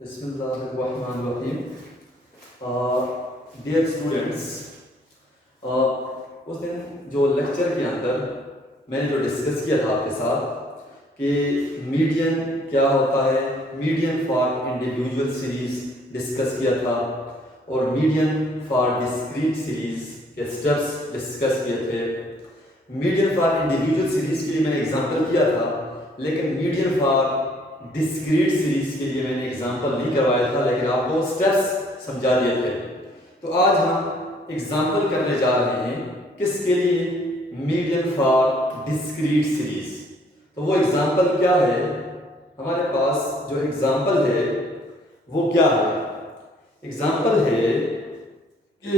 बिस्मिल्लाहिर्रहमानिर्रहीम। Dear students, उस दिन जो लेक्चर के अंदर मैंने जो डिस्कस किया था आपके साथ कि मीडियन क्या होता है, median for individual series discuss किया था और मीडियन फॉर डिस्क्रीट सीरीज के स्टेप्स डिस्कस किए थे। मीडियन फॉर इंडिविजुअल सीरीज के लिए मैंने एग्जांपल किया था, लेकिन मीडियन फॉर डिस्क्रीट सीरीज के लिए मैंने एग्जांपल नहीं करवाया था, लेकिन आपको स्टेप्स समझा दिए थे। तो आज हम एग्जांपल करने जा रहे हैं किसके लिए, मीडियन फॉर डिस्क्रीट सीरीज। तो वो एग्जांपल क्या है, हमारे पास जो एग्जांपल है वो क्या है। एग्जांपल है कि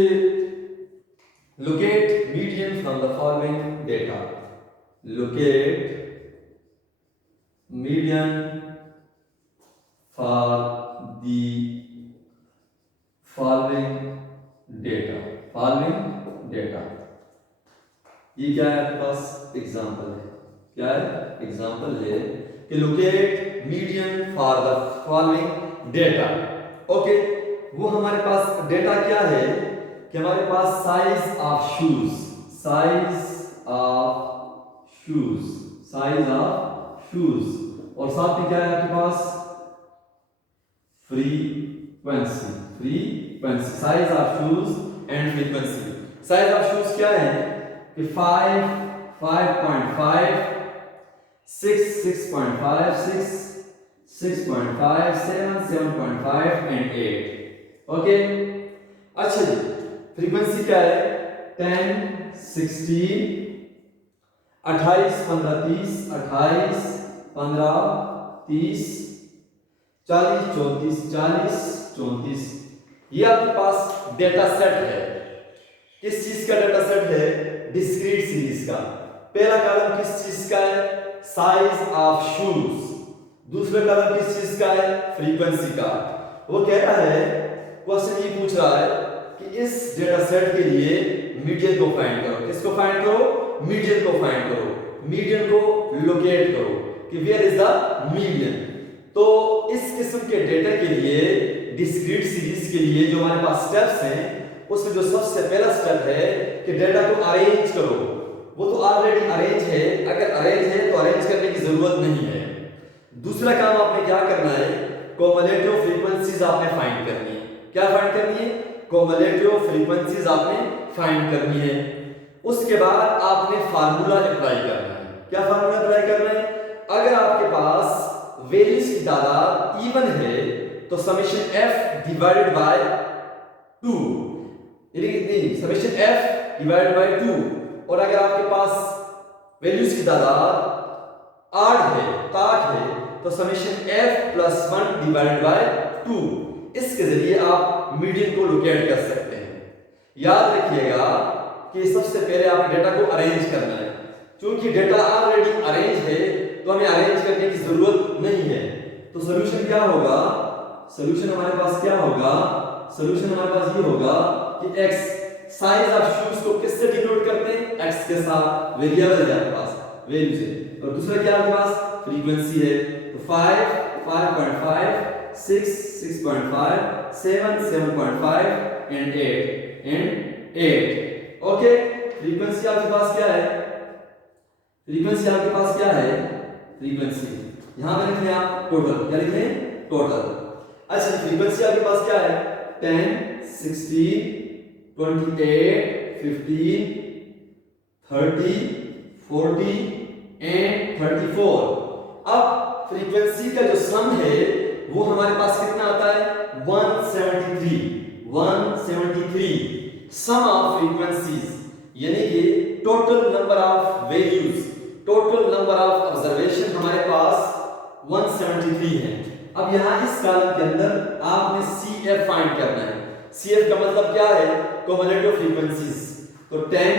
locate median from the following data. Locate median for the following data. ये क्या है आपके पास, एग्जाम्पल है। क्या है, एग्जाम्पल है कि locate median for the following data. Okay, वो हमारे पास डेटा क्या है कि हमारे पास साइज ऑफ शूज और साथ में क्या है आपके पास, frequency. Size of shoes and frequency. Size of shoes क्या है कि 5, 5.5, 6, 6.5, 6.5, 7, 7.5 एंड 8। ओके, अच्छा जी, फ्रीक्वेंसी क्या है, 10, 16, 28, 15, 30, 28, 15, 30, 40, 34, 40, 34। ये आपके पास डेटा सेट है। किस चीज का डेटा सेट है, डिस्क्रीट सीरीज का। पहला कॉलम किस चीज का है, साइज ऑफ शूज। दूसरा कॉलम किस चीज का है, फ्रीक्वेंसी का। वो कह रहा है, क्वेश्चन ये पूछ रहा है कि इस डेटा सेट के लिए मीडियन को फाइंड करो। किसको फाइंड करो, मीडियन को फाइंड करो। मीडियन को लोकेट करो कि वेयर इज द मीडियन। तो इस किस्म के डेटा के लिए, डिस्क्रीट सीरीज के लिए जो हमारे पास स्टेप्स हैं, उसमें जो सबसे पहला स्टेप है कि डेटा को अरेंज करो। वो तो ऑलरेडी अरेंज है, अगर अरेंज है तो अरेंज करने की जरूरत नहीं है। दूसरा काम आपने क्या करना है, कॉम्युलेटिव फ्रीक्वेंसीज आपने फाइंड करनी है। क्या फाइंड करनी है, कॉम्युलेटिव फ्रीक्वेंसीज आपने फाइंड करनी है। उसके बाद आपने फार्मूला अप्लाई करना है। क्या फार्मूला अप्लाई करना है, अगर आपके पास वैल्यूज की तादाद इवन है तो summation f divided by 2, summation f divided by 2। और अगर आपके पास वैल्यूज की तादाद 8 है तो summation f plus 1 divided by 2। इसके जरिए आप मीडियन को लोकेट कर सकते हैं। याद रखिएगा कि सबसे पहले आप डेटा को अरेंज करना है। क्योंकि डेटा ऑलरेडी अरेंज है तो हमें अरेंज करने की जरूरत नहीं है। तो सॉल्यूशन क्या होगा, सॉल्यूशन हमारे पास क्या होगा, सॉल्यूशन हमारे पास ये होगा कि x, साइज ऑफ शूज को किससे डिनोट करते हैं, x के साथ। वेरिएबल है आपके पास, वैल्यू से। और दूसरा क्या आपके पास, फ्रीक्वेंसी है। तो 5, 5.5, 6, 6.5, 7, 7.5 एंड 8। ओके, फ्रीक्वेंसी आपके पास क्या है, फ्रीक्वेंसी आपके पास क्या है, फ्रीक्वेंसी यहां पे लिख लें आप टोटल। क्या लिख लें, टोटल। अच्छा, फ्रीक्वेंसी आपके पास क्या है, 10, 16, 28, 15, 30, 40 एंड 34। अब फ्रीक्वेंसी का जो सम है वो हमारे पास कितना आता है, 173। सम ऑफ फ्रीक्वेंसीज यानी कि total number of values, total number of observation हमारे पास 173 है। अब यहां इस कॉलम के अंदर आपने CF फाइंड करना है। CF का मतलब क्या है, कॉम्युलेटिव फ्रीक्वेंसीज। तो 10,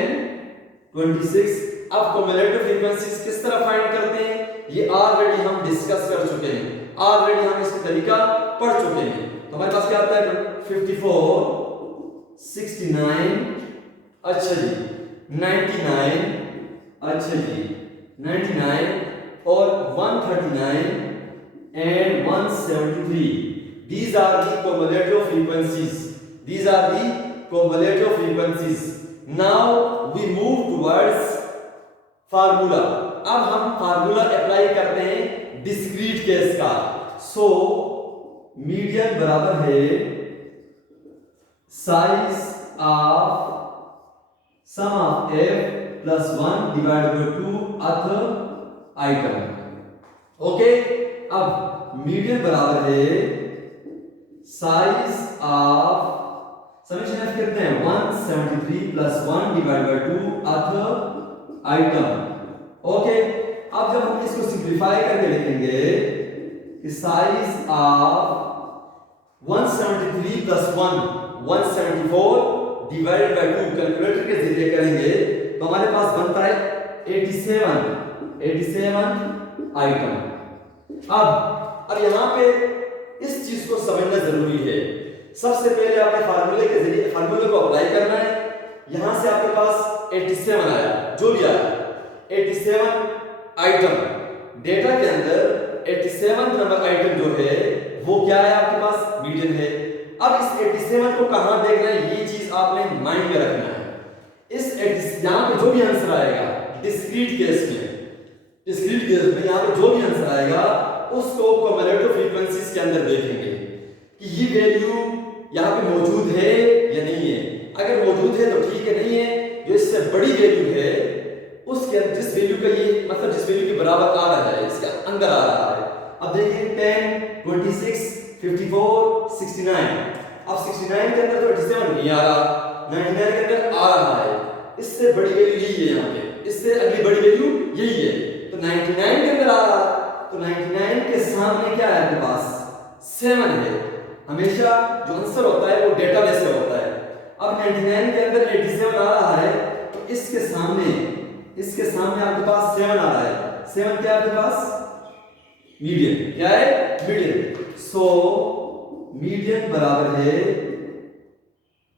26। अब कॉम्युलेटिव फ्रीक्वेंसीज किस तरह फाइंड करते हैं, ये ऑलरेडी हम डिस्कस कर चुके हैं, ऑलरेडी हम इसका तरीका पढ़ चुके हैं। तो हमारे पास क्या आता है, 54, 69, अच्छा जी 99, अच्छा जी 99 और 139 and 173। These are the cumulative frequencies. These are the cumulative frequencies. Now we move towards formula. अब हम फार्मूला अप्लाई करते हैं डिस्क्रीट केस का. सो मीडियन बराबर है size of sum of f plus 1 divided by 2 other item. Okay, अब median बराबर है साइज ऑफ समेशन f कितने हैं 173 plus 1 divided by 2 other item. Okay, अब जब हम इसको सिंप्लीफाई करके लिखेंगे कि size of 173 plus 1 174 divided by 2 calculator के जरिए करेंगे तो हमारे पास बनता है 87 आइटम. अब यहां पे इस चीज को समझना जरूरी है. सबसे पहले आपने फार्मूले के जरिए फार्मूले को अप्लाई करना है. यहां से आपके पास 87 आया, जो भी आया 87 आइटम. डेटा के अंदर 87 नंबर आइटम जो है वो क्या है आपके पास मीडियन है. अब इस 87 को कहां देखना है ये चीज आपने माइंड में रखना है. इस यहां पे जो भी आंसर आएगा डिस्क्रीट केस में यहां पे जो भी आंसर आएगा उसको कम्युलेटिव फ्रीक्वेंसीज के अंदर देखेंगे कि ये वैल्यू यहां पे मौजूद है या नहीं है. अगर मौजूद है तो ठीक है, नहीं है जो इससे बड़ी वैल्यू है उसके जिस वैल्यू का ये मतलब जिस वैल्यू के बराबर आ रहा है इसके अंदर आ रहा है. अब देखिए 10 26 54 69. अब 69 के अंदर तो 87 नहीं आ रहा, 99 के अंदर आ रहा है. इससे बड़ी वैल्यू यही है यहां पे, इससे अगली बड़ी वैल्यू यही है. तो 99 के अंदर आ रहा तो 99 के सामने क्या है आपके पास 7 है. हमेशा जो आंसर होता है वो डेटा में से होता है. अब 99 के अंदर 87 आ रहा है तो इसके सामने आपके पास 7 आ रहा है. 7 क्या है आपके पास मीडियन. क्या है मीडियन. सो मीडियन बराबर है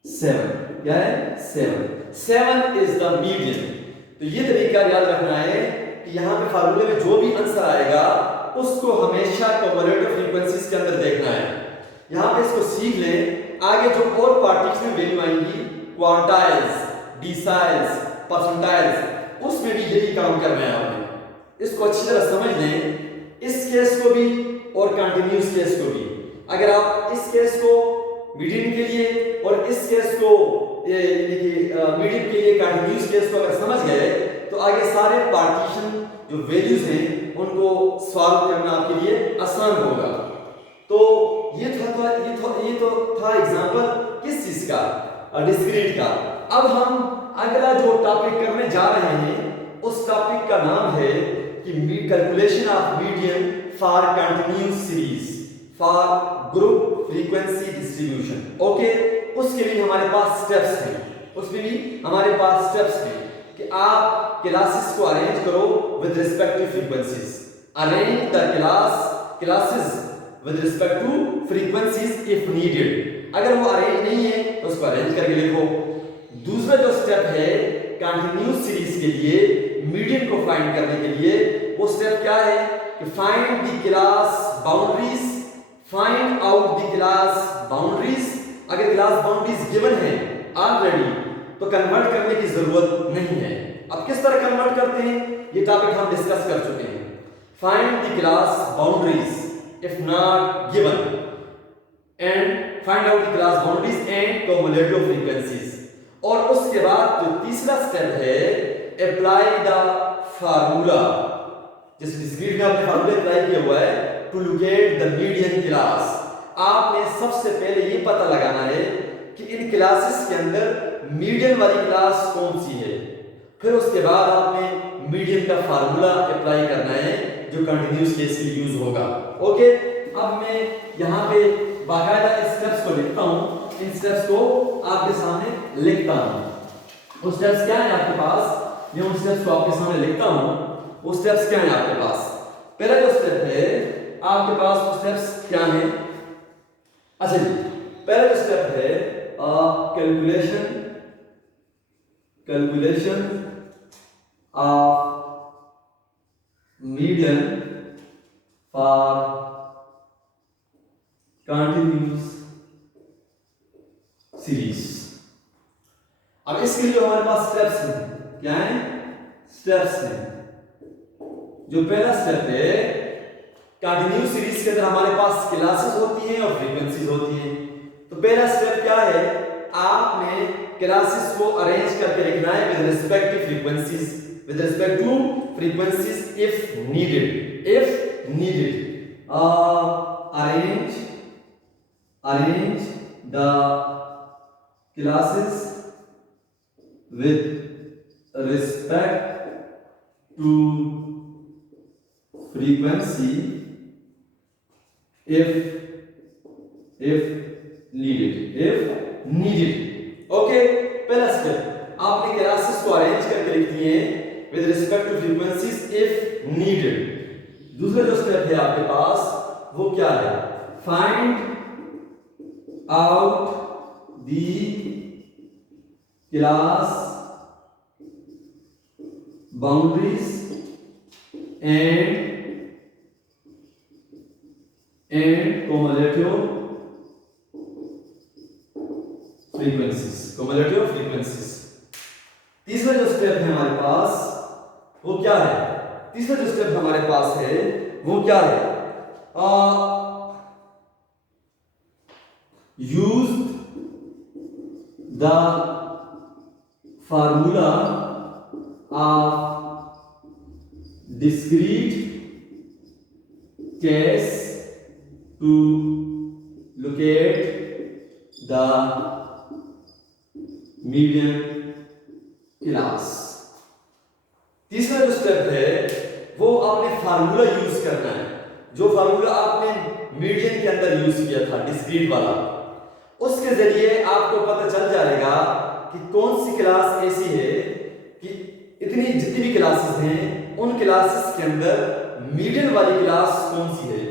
7. क्या है 7 इज द मीडियन. तो ये तरीका याद रखना है कि यहां पे फार्मूले में जो भी आंसर आएगा उसको हमेशा कम्युलेटिव फ्रीक्वेंसीज के अंदर देखना है. यहां पे इसको सीख लें. आगे जो और पार्टीज में वैल्यू आएंगी क्वार्टाइल्स, डिसाइल्स, परसेंटाइल्स, उसमें भी यही काम करना है आपने. इसको अच्छी तरह समझ लें, इस केस को भी और कंटीन्यूअस केस को भी. अगर आप इस केस को मीडियन के लिए और इस केस को मीडियन के लिए कंटीन्यूअस केस को अगर समझ गए तो आगे सारे पार्टीशन जो वैल्यूज हैं उनको सॉल्व करना आपके लिए आसान होगा. तो ये तो था एग्जांपल किस चीज का डिस्क्रीट का. अब हम अगला जो टॉपिक करने जा रहे हैं उस टॉपिक का नाम है कि calculation of median for continuous series for group frequency distribution. Okay, उसके लिए हमारे पास स्टेप्स हैं. कि आप क्लासेस को अरेंज करो with respect two frequencies. Arrange the classes with respect two frequencies if needed. अगर वो अरेंज नहीं है तो उसको अरेंज करके लिखो. दूसरा जो स्टेप है कंटीन्यूअस सीरीज के लिए मीडियन को फाइंड करने के लिए, वो स्टेप क्या है कि find the class boundaries. Find out the class boundaries. अगर क्लास बाउंड्रीज गिवन है ऑलरेडी तो कन्वर्ट करने की जरूरत नहीं है. अब किस तरह कन्वर्ट करते हैं ये टॉपिक हम डिस्कस कर चुके हैं. Find the class boundaries if not given and find out the class boundaries and cumulative frequencies. और उसके बाद जो तीसरा स्टेप है अप्लाई द फार्मूला. जिस डिस्क्रीट में आपने फार्मूला अप्लाई किया हुआ है to locate the median class. आपने सबसे पहले ये पता लगाना है कि इन क्लासेस के अंदर मीडियन वाली क्लास कौन सी है. फिर उसके बाद आपने मीडियन का फार्मूला अप्लाई करना है जो कंटीन्यूअस केस के लिए यूज होगा. ओके, अब मैं यहाँ पे बाकायदा स्टेप्स को लिखता हूँ. इन स्टेप्स को आपके सामने लिखता हूँ. वो स्टेप्स क्या है आपके पास, मैं उन स्टेप्स को आपके सामने लिखता हूँ. वो स्टेप्स क्या है आपके पास. पहला जो स्टेप है आपके पास, वो स्टेप्स क्या है. अच्छा जी, पहला जो स्टेप है calculation of median for continuous series. अब इसके लिए हमारे पास स्टेप्स हैं, क्या है? स्टेप्स हैं। जो पहला स्टेप है, कंटिन्यूस सीरीज के अंदर हमारे पास क्लासेस होती हैं और फ्रीक्वेंसीज होती हैं। तो पहला स्टेप क्या है? आपने क्लासेस को अरेंज करके लिखना है with respect two frequencies, with respect two frequencies if needed, if needed. arrange the classes with respect to frequency if needed। Okay, पहला स्टेप आपने क्लासेस को अरेंज करके लिख दिए with respect two frequencies if needed. दूसरा जो step है आपके पास वो क्या है? Find out the class boundaries and cumulative frequencies। तीसरा जो स्टेप है हमारे पास वो क्या है? तीसरा जो स्टेप हमारे पास है वो क्या है? Use the formula of discrete case to locate the median class। तीसरा जो स्टेप है वो आपने फार्मूला यूज करना है, जो फार्मूला आपने मीडियन के अंदर यूज किया था डिस्क्रीट वाला। उसके जरिए आपको पता चल जाएगा कि कौन सी क्लास ऐसी है कि इतनी जितनी भी क्लासेस हैं उन क्लासेस के अंदर मीडियन वाली क्लास कौन सी है,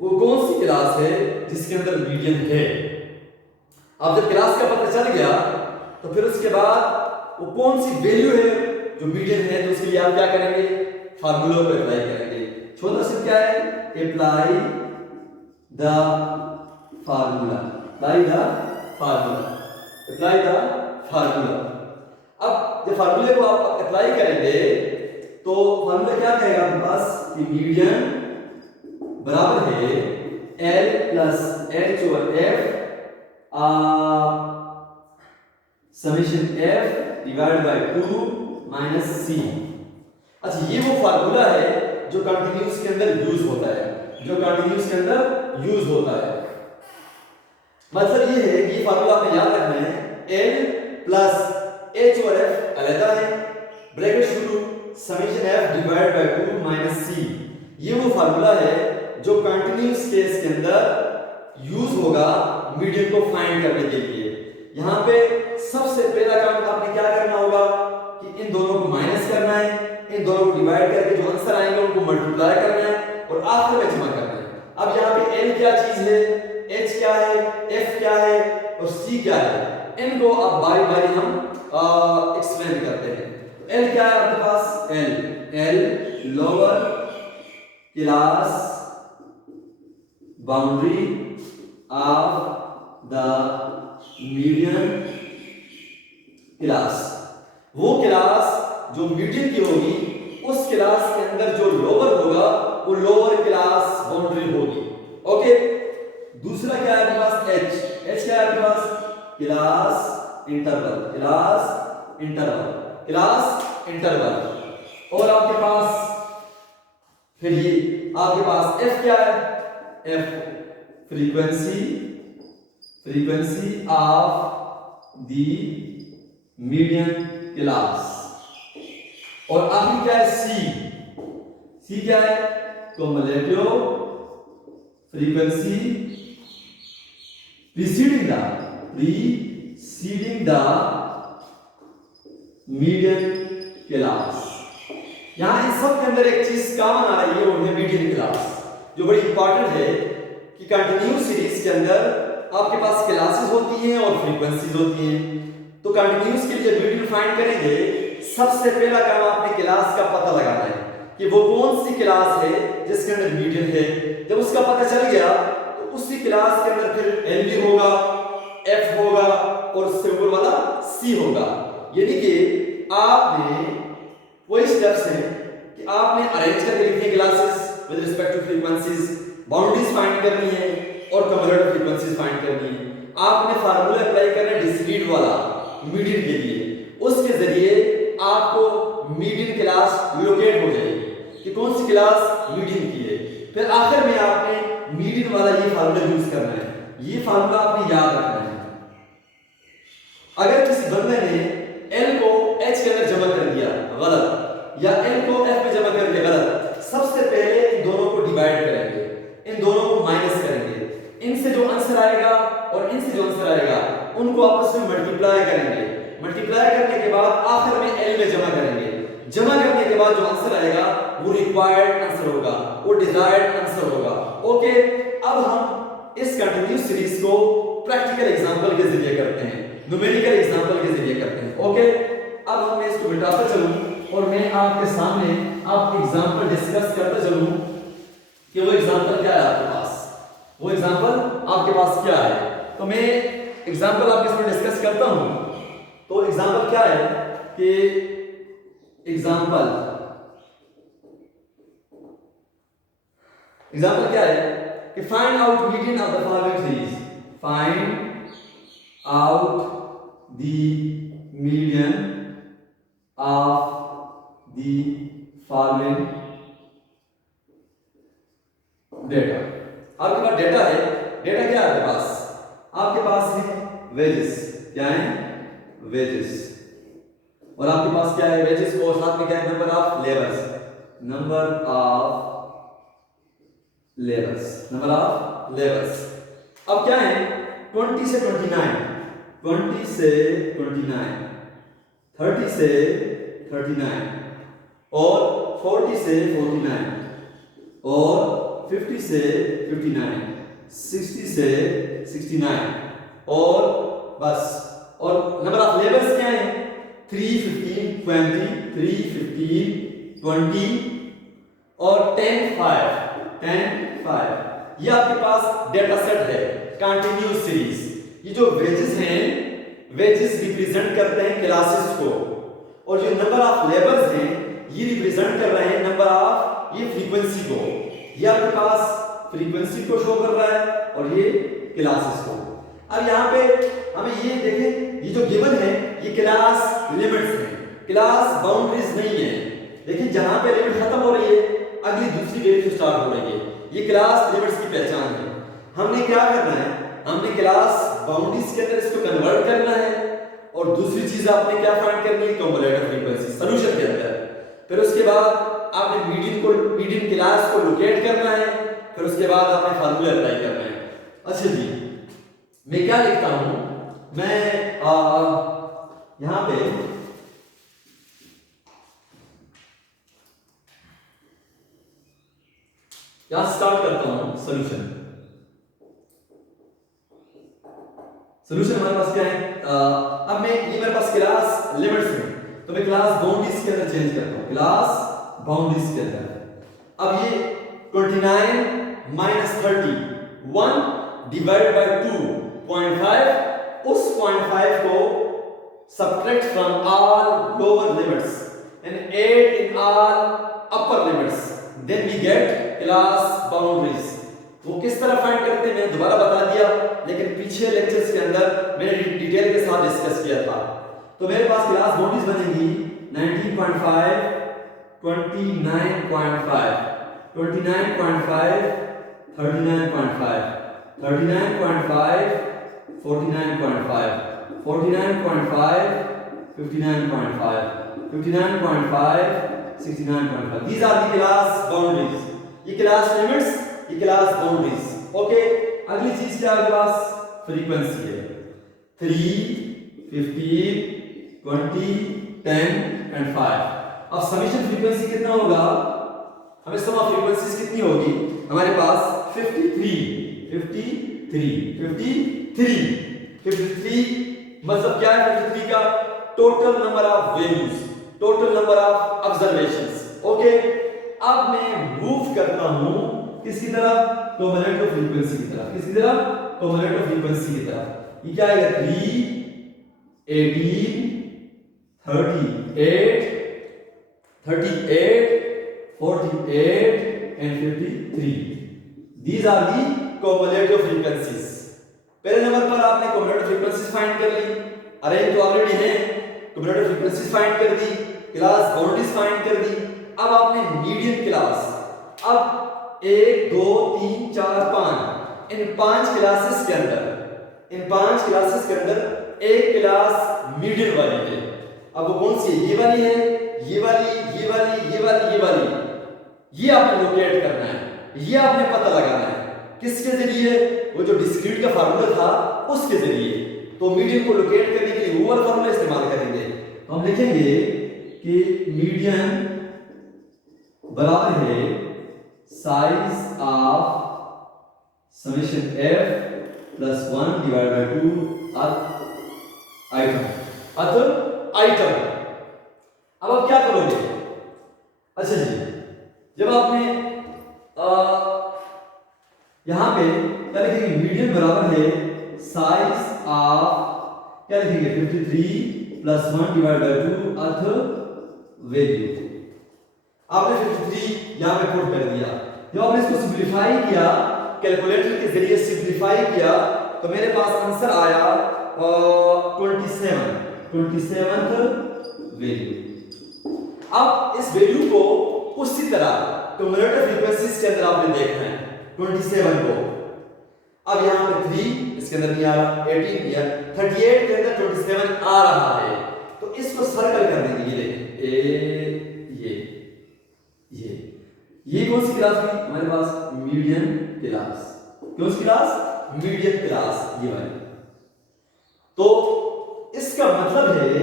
वो कौन सी क्लास है जिसके अंदर मीडियन है। अब जब क्लास का पता चल गया तो फिर उसके बाद वो कौन सी वैल्यू है जो मीडियन है, तो उसके लिए आप क्या करेंगे? फार्मूला को अप्लाई करेंगे। छोटा सा क्या है? अप्लाई द फार्मूला, अब जब फार्मूले को आप अप्लाई करेंगे तो फार्मूला क्या कहेगा आपके पास कि मीडियन बराबर है L plus H over F summation F divide by 2 minus C। अच्छा, ये वो फार्मूला है जो कंटिन्यूस के अंदर यूज होता है, मतलब ये है कि ये फार्मूला आपने याद रखना है। L plus H over F अलग है, ब्रैकेट शुरू, summation F divide by 2 minus C। ये वो फार्मूला है जो कंटिन्यूस केस के अंदर यूज होगा मीडियन को फाइंड करने के लिए। यहां पे सबसे पहला काम आपने क्या करना होगा कि इन दोनों को माइनस करना है, इन दोनों को डिवाइड करके जो आंसर आएंगे उनको मल्टीप्लाई करना है और आखिर में जमा करना है। अब यहाँ पे L क्या चीज है, H क्या है, F क्या है और C क्या है, इनको अब बारी बारी हम एक्सप्लेन करते हैं। L क्या है आपके पास? L lower class boundary of the median class. वो क्लास जो मीडियन की होगी उस क्लास के अंदर जो लोअर होगा वो लोअर क्लास बाउंड्री होगी। ओके, दूसरा क्या है आपके पास? H क्या है आपके पास? Class interval. और आपके पास फिर ये आपके पास F क्या है? F frequency of the median class. और आखिर क्या है? C क्या है? cumulative frequency preceding the median class. यहां इन सब के अंदर एक चीज कॉमन आ रही है, वो है मीडियन क्लास, जो बड़ी इंपॉर्टेंट है कि कंटिन्यूस सीरीज के अंदर आपके पास क्लासेस होती हैं और फ्रीक्वेंसीज होती हैं। तो कंटिन्यूस के लिए मीडियन फाइंड करेंगे, सबसे पहला काम आपने क्लास का पता लगाना है कि वो कौन सी क्लास है जिसके अंदर मीडियन है। जब उसका पता चल गया तो उसी क्लास के अंदर फिर एल भी होगा, एफ होगा और उससे ऊपर वाला सी होगा। यानी कि आपने वही स्टेप्स हैं कि आपने अरेंज करके लिखनी है classes with respect two frequencies, boundaries find करनी है और कम्युलेटिव फ्रीक्वेंसीज फाइंड करनी है। आपने फार्मूला अप्लाई करना है डिस्क्रीट वाला मीडियन के लिए, उसके जरिए आपको मीडियन क्लास लोकेट हो जाएगी कि कौन सी क्लास मीडियन की है। फिर आखिर में आपने मीडियन वाला ये फार्मूला यूज करना है, ये फार्मूला आपने याद रखना है। अगर किसी बंदे ने L को H के अंदर जमा कर दिया गलत, या L को F में जमा कर दिया गलत, सबसे पहले इन दोनों को डिवाइड करेंगे, इन दोनों को माइनस करेंगे, इनसे जो आंसर आएगा और इनसे जो आंसर आएगा उनको आपस में मल्टीप्लाई करेंगे, मल्टीप्लाई करने के बाद आखिर में L में जमा करेंगे, जमा करने के बाद जो आंसर आएगा वो रिक्वायर्ड आंसर होगा, वो डिजायर्ड आंसर होगा। ओके, अब हम इस कंटिन्यूअस सीरीज को प्रैक्टिकल एग्जांपल के जरिए करते हैं, न्यूमेरिकल एग्जांपल के जरिए करते हैं। ओके, अब हम इसको मिटाते चलूं और मैं आपके सामने आप एग्जांपल डिस्कस करते चलूं कि वो एग्जांपल क्या है आपके पास, वो एग्जांपल आपके पास क्या है। तो मैं एग्जांपल आपके सामने डिस्कस करता हूं। तो एग्जांपल क्या है कि एग्जांपल क्या है कि find out median of the following series, find out the median of the following data. आपके पास डेटा है, डेटा क्या है आपके पास, आपके पास है वेजेस, क्या है वेजेस, और आपके पास क्या है वेजेस और साथ में क्या है number of labours, number of labours, number of labours. अब क्या है 20 से 29, 20 से 29, 30 से 39 और 40 से 49 और 50 से 59, 60 से 69 और बस, और नंबर ऑफ लेबर्स क्या है 3, 15, 20, 3, 15, 20 और 10, 5। ये आपके पास डेटा सेट है कंटिन्यूअस सीरीज। ये जो वेजेस हैं, वेजेस रिप्रेजेंट करते हैं क्लासेस को, और जो नंबर ऑफ लेबर्स हैं ये रिप्रेजेंट कर रहे हैं नंबर ऑफ ये फ्रीक्वेंसी को। ये आपके पास फ्रीक्वेंसी को शो कर रहा है और ये क्लासेस को। अब यहाँ पे हमें ये देखें, ये जो गिवन है ये क्लास लिमिट्स हैं, क्लास बाउंड्रीज नहीं है। देखिए जहां पे लिमिट खत्म हो रही है अगली दूसरी वैल्यू स्टार्ट हो रही है, ये क्लास लिमिट्स की पहचान है। हमने क्या करना है, हमने क्लास बाउंड्रीज के अंदर इसको कन्वर्ट करना है, और दूसरी चीज आपने क्या फाइंड करनी है कम्युलेटिव फ्रीक्वेंसी सॉल्यूशन के अंदर। फिर उसके बाद आपने मीडियन क्लास को लोकेट करना है, फिर उसके बाद आपने फार्मूला अप्लाई करना है। अच्छा जी, मैं क्या लिखता हूं, मैं यहां पे यहां स्टार्ट करता हूं सॉल्यूशन। सॉल्यूशन हमारे पास क्या है, अब मैं ये मेरे पास क्लास लिमिट्स है तो मैं क्लास बाउंड्रीज के अंदर चेंज करता हूं, क्लास बाउंड्रीज के अंदर। अब ये 29 माइनस 30, 1 डिवाइड बाय 2.5, उस 0.5 को subtract from all lower limits and add in all upper limits, then we get class boundaries। वो किस तरह फाइंड करते हैं मैंने दोबारा बता दिया, लेकिन पीछे लेक्चर्स के अंदर मैंने डिटेल के साथ डिस्कस किया था। तो मेरे पास क्लास बाउंड्रीज बनेगी 19.5, 29.5, 29.5, 39.5, 39.5, 49.5, 49.5, 59.5, 59.5, 69.5। These are the class boundaries। ये क्लास लिमिट्स, ये क्लास बाउंड्रीज। ओके, अगली चीज क्या है, पास फ्रीक्वेंसी है 3, 15, 20, 10 एंड 5। अब समेशन फ्रीक्वेंसी कितना होगा, हमें सम ऑफ फ्रीक्वेंसीज कितनी होगी, हमारे पास 53 मतलब क्या है 53 का total number of values, total number of observations. Okay, अब मैं मूव करता हूं किसकी तरफ, कॉम्बिनेटो फ्रीक्वेंसी की तरफ। किसकी तरफ? कॉम्बिनेटो फ्रीक्वेंसी की तरफ। ये क्या आएगा? 3, 18, 38, 48 and 53. These are the cumulative frequencies. पहले नंबर पर आपने cumulative frequencies फाइंड कर ली, अरेंज तो ऑलरेडी है, cumulative frequencies फाइंड कर दी, क्लास बाउंड्रीज फाइंड कर दी। अब आपने मीडियन क्लास, अब 1 2 3 4 5 इन 5 क्लासेस के अंदर एक क्लास मीडियन वाली है। अब वो कौन सी है? ये वाली है, ये वाली, ये वाली, ये वाली, ये वाली। ये आपने लोकेट करना है, ये आपने पता लगाना है। किसके जरिए? वो जो डिस्क्रीट का फार्मूला था उसके जरिए। तो मीडियन को लोकेट करने के लिए वो वाला फार्मूला इस्तेमाल करेंगे। तो हम लिखेंगे कि मीडियन बराबर है size of summation f plus 1 divide by 2 item. अब आप क्या करोगे? अच्छा जी, जब आपने यहां पे क्या लिखेंगे? मीडियन बराबर है साइज ऑफ, क्या लिखेंगे? 53 plus 1 divide by 2 earth value. आपने 53 यहां पे पुट कर दिया। जब आपने इसको सिंपलीफाई किया, कैलकुलेटर के जरिए सिंपलीफाई किया, तो मेरे पास आंसर आया 27th वैल्यू। अब इस वैल्यू को उसी तरह क्युमुलेटिव फ्रीक्वेंसीज के अंदर आपने देखना है 27 को। अब यहां पे 3 इसके अंदर नहीं आ रहा, 18 नहीं आ, 38 के अंदर 27 आ रहा है, तो इसको सर्कल कर देंगे। ये देखिए, ये कौन सी क्लास हुई हमारे पास? Median class. कौन सी क्लास? मीडियन क्लास, ये वाली। तो इसका मतलब है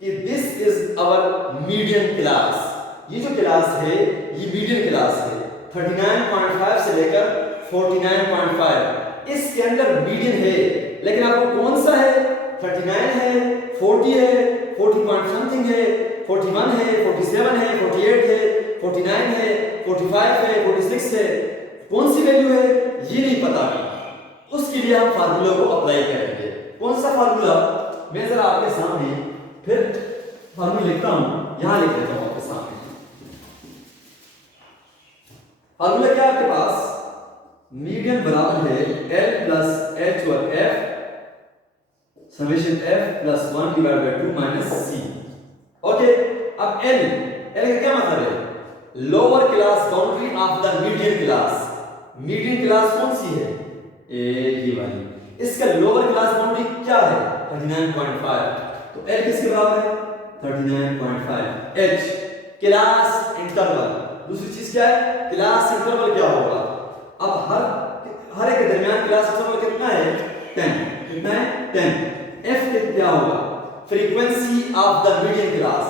कि this is our median class. ये जो क्लास है ये मीडियन क्लास है। 39.5 से लेकर 49.5 इसके अंदर मीडियन है, लेकिन आपको कौन सा है? 39 है, 40 है, 40 पॉइंट समथिंग है, 41 है, 47 है, 48 है, 49 है, 45 है, 46 है। कौन सी वैल्यू है ये नहीं पता अभी। उसके लिए हम फार्मूला को अप्लाई करेंगे। कौन सा फार्मूला? मैं जरा आपके सामने फिर फार्मूला लिखता हूं, यहां लिख लेता हूं आपके सामने। फार्मूला क्या आपके पास? मीडियन बराबर है L प्लस H और F summation F plus 1 divide by 2 minus C। Okay, अब L का क्या मतलब है? Lower class boundary of the median class. Median class कौन सी है? ये वाली। इसका लोअर क्लास बाउंड्री क्या है? 39.5। तो L किसके बराबर है? 39.5। H class interval. दूसरी चीज क्या है? क्लास इंटरवल क्या होगा? अब हर एक के दरमियान क्लास इंटरवल कितना है? 10। कितना है? 10। F क्या होगा? Frequency of the median class.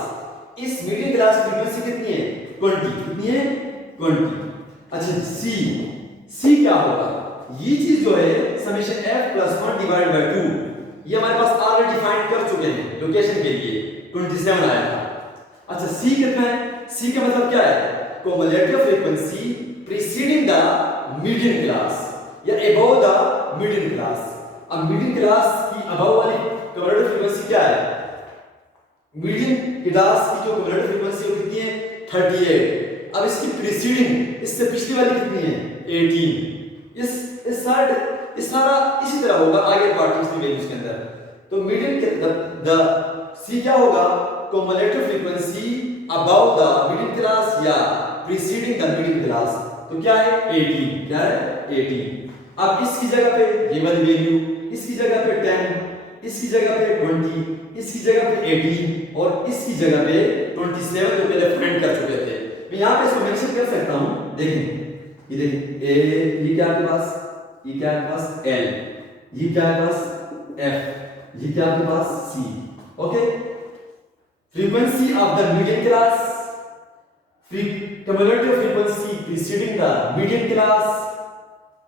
इस मीडियन क्लास की फ्रीक्वेंसी कितनी है? 20। कितनी है? 20। अच्छा, C क्या होगा? ये चीज जो है summation F plus 1 divide by 2, ये हमारे पास ऑलरेडी फाइंड कर चुके हैं लोकेशन के लिए। 27 आया था। अच्छा, C कितना है? C का मतलब क्या है? cumulative frequency preceding the median class या above the median class। अब median class की above वाली cumulative frequency क्या है? median क्लास की जो cumulative frequency वो कितनी है? 38। अब इसकी preceding, इससे पिछली वाली कितनी है? 18। इस सारा इसी तरह होगा आगे पार्टिक्स की वैल्यूज के अंदर। तो median द C क्या होगा? cumulative frequency above the median class या preceding the median class। तो क्या है? 18। क्या है? 18। अब इसकी जगह पे ये वाली वैल्यू, इसकी जगह पे 10, इसकी जगह पे 20, इसकी जगह पे 18 और इसकी जगह पे 27 जो पहले फाइंड कर चुके थे। मैं यहां पे इसको मेंशन कर सकता हूं। देखें, ये देखें, ये क्या आपके पास? ये क्या आपके पास? L। ये क्या आपके पास? F। ये क्या आपके पास? C। Okay, frequency of the median class, cumulative frequency preceding the median class,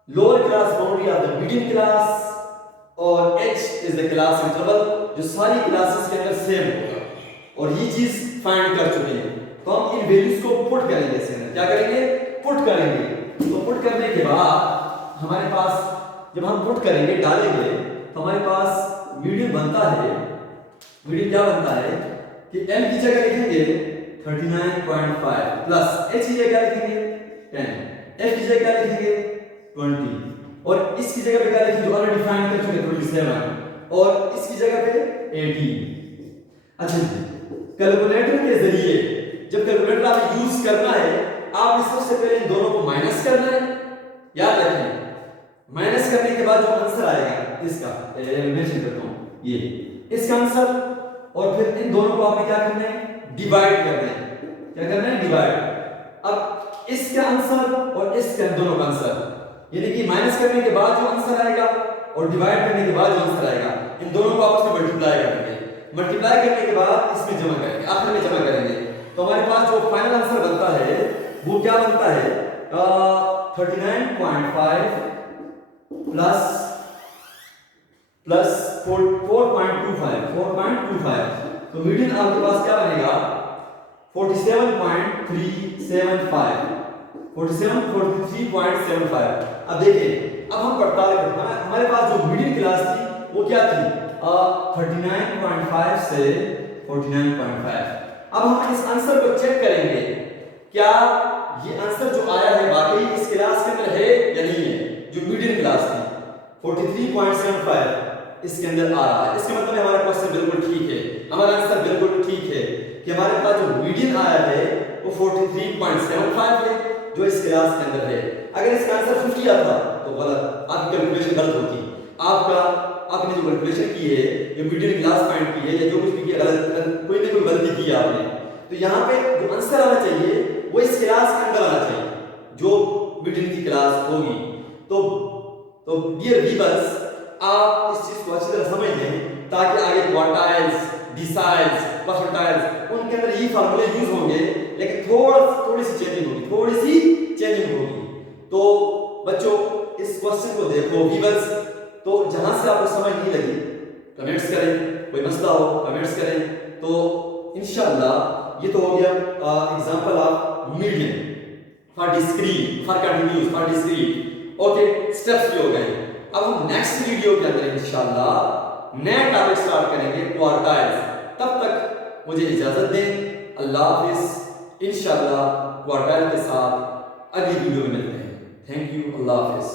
lower class boundary of the median class और H is the class interval जो सारी क्लासेस के अंदर सेम होगा। और ये चीज फाइंड कर चुके हैं, तो हम इन वैल्यूज को पुट करेंगे इसके अंदर। क्या करेंगे? पुट करेंगे। तो पुट करने के बाद हमारे पास जब हम पुट करेंगे डालेंगे तो हमारे पास मीडियन बनता है। मीडियन क्या बनता है कि m की जगह लिखेंगे 39.5 प्लस h की जगह क्या लिखेंगे 10, f की जगह क्या लिखेंगे 20 और इसकी जगह पे क्या लिखेंगे जो ऑलरेडी डिफाइन कर चुके 27 और इसकी जगह पे 18। अच्छा जी, कैलकुलेटर के जरिए जब कैलकुलेटर आप यूज करना है आप सबसे पहले इन दोनों को माइनस करना है। याद रखें माइनस करने के बाद जो आंसर आएगा इसका मेंशन करता हूं ये इसका आंसर और फिर इन दोनों को आपने क्या करना है डिवाइड करना है। क्या करना है डिवाइड। अब इसका आंसर और इसका दोनों का आंसर यानी कि माइनस करने के बाद जो आंसर आएगा और डिवाइड करने के बाद जो आंसर आएगा इन दोनों को आपस में मल्टीप्लाई करेंगे। मल्टीप्लाई करने के बाद इसमें जमा करेंगे, आखिर में जमा करेंगे तो हमारे पास जो फाइनल आंसर बनता है वो क्या बनता है 39.5 प्लस 4.25 तो मीडियन आपके पास क्या बनेगा 43.75। अब देखिए अब हम पड़ताल करते हैं हमारे पास जो मीडियन क्लास थी वो क्या थी 39.5 से 49.5। अब हम इस आंसर को चेक करेंगे क्या ये आंसर जो आया है वाकई इस क्लास के अंदर है या नहीं है। जो मीडियन क्लास थी 43.75 इसके अंदर आ रहा है, इसका मतलब हमारा क्वेश्चन बिल्कुल ठीक है, हमारा आंसर बिल्कुल ठीक है कि हमारे पास जो मीडियन आया है वो 43.75 है जो इस क्लास के अंदर है। अगर इसका आंसर 50 आता तो गलत, आपकी कैलकुलेशन गलत होती। आपने जो कैलकुलेशन की है जो मीडियन क्लास फाइंड की है या जो कुछ भी किया गलत कोई ना कोई गलती की है आपने, तो यहाँ पे जो आंसर आना चाहिए वो इस क्लास के अंदर आना चाहिए जो मीडियन की क्लास होगी। तो डियर व्यूअर्स आप इस चीज को अच्छी तरह समझ लें ताकि आगे क्वार्टाइल्स डिसाइल्स परसेंटाइल्स उनके अंदर ये फार्मूले यूज होंगे लेकिन थोड़ी सी चेंजिंग होगी। तो बच्चों इस क्वेश्चन को देखो व्यूअर्स, तो जहां से आपको समझ नहीं लगी कमेंट्स करें, कोई मसला हो कमेंट्स करें। तो इंशाल्लाह ये तो हो गया example of median for discrete for continuous for discrete. Okay steps भी हो गए। अब हम नेक्स्ट वीडियो के अंदर इंशाल्लाह नया टॉपिक स्टार्ट करेंगे क्वार्टाइल्स। तब तक मुझे इजाजत दें, अल्लाह हाफिज। इंशाल्लाह क्वार्टाइल के साथ अगली वीडियो में मिलते हैं। Thank you, Allah Hafiz.